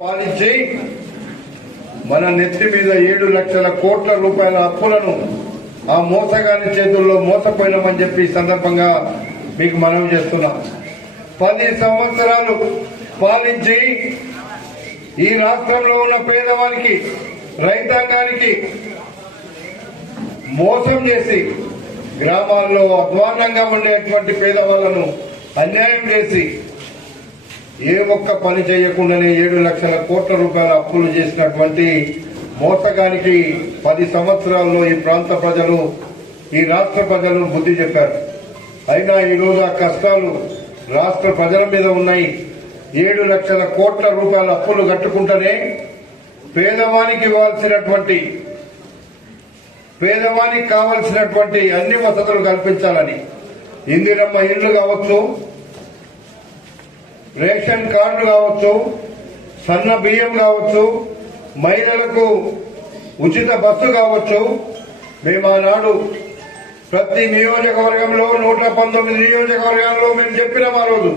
పాలించి మన నెత్తి మీద 7 లక్షల కోట్ల రూపాయల అప్పులను ఆ మోసగాని చేతుల్లో మోసపోయినామని చెప్పి ఈ సందర్భంగా మీకు మనవి చేస్తున్నా. 10 సంవత్సరాలు పాలించి ఈ రాష్ట్రంలో ఉన్న పేదవానికి, రైతాంగానికి మోసం చేసి గ్రామాల్లో అధ్వాన్నంగా ఉండేటువంటి పేదవాళ్లను అన్యాయం చేసి ఏ ఒక్క పని చేయకుండానే 7 లక్షల కోట్ల రూపాయల అప్పులు చేసినటువంటి మోసగానికి 10 సంవత్సరాల్లో ఈ ప్రాంత ప్రజలు, ఈ రాష్ట్ర ప్రజలు బుద్ధి చెప్పారు. అయినా ఈరోజు ఆ కష్టాలు రాష్ట్ర ప్రజల మీద ఉన్నాయి. 7 లక్షల కోట్ల రూపాయల అప్పులు కట్టుకుంటేనే పేదవానికి కావలసినటువంటి అన్ని వసతులు కల్పించాలని, ఇందిరమ్మ ఇళ్లు కావచ్చు, రేషన్ కార్డు కావచ్చు, సన్న బియ్యం కావచ్చు, మహిళలకు ఉచిత బస్సు కావచ్చు. మేము ఆనాడు ప్రతి నియోజకవర్గంలో 119 నియోజకవర్గాల్లో మేము చెప్పినాం. ఆ రోజు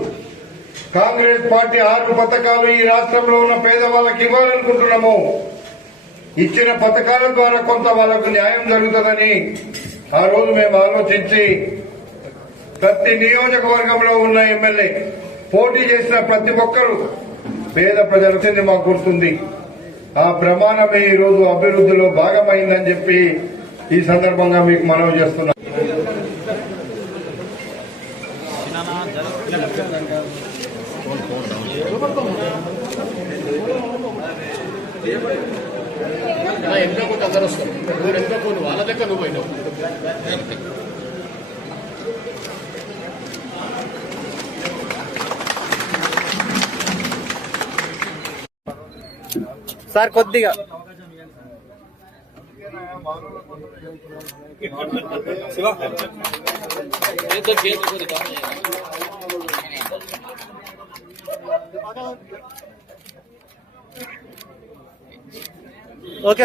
కాంగ్రెస్ పార్టీ 6 పథకాలు ఈ రాష్ట్రంలో ఉన్న పేదవాళ్ళకి ఇవ్వాలనుకుంటున్నాము. ఇచ్చిన పథకాల ద్వారా కొంత వాళ్లకు న్యాయం జరుగుతుందని ఆ రోజు మేము ఆలోచించి ప్రతి నియోజకవర్గంలో ఉన్న ఎమ్మెల్యే పోటీ చేసిన ప్రతి ఒక్కరూ పేద ప్రజలకు మాకు గుర్తుంది. ఆ ప్రమాణమే ఈ రోజు అభివృద్ధిలో భాగమైందని చెప్పి ఈ సందర్భంగా మీకు మనవి చేస్తున్నా. వాళ్ళ దగ్గర నువ్వు పోయినావు. సార్ కొద్దిగా ఓకే.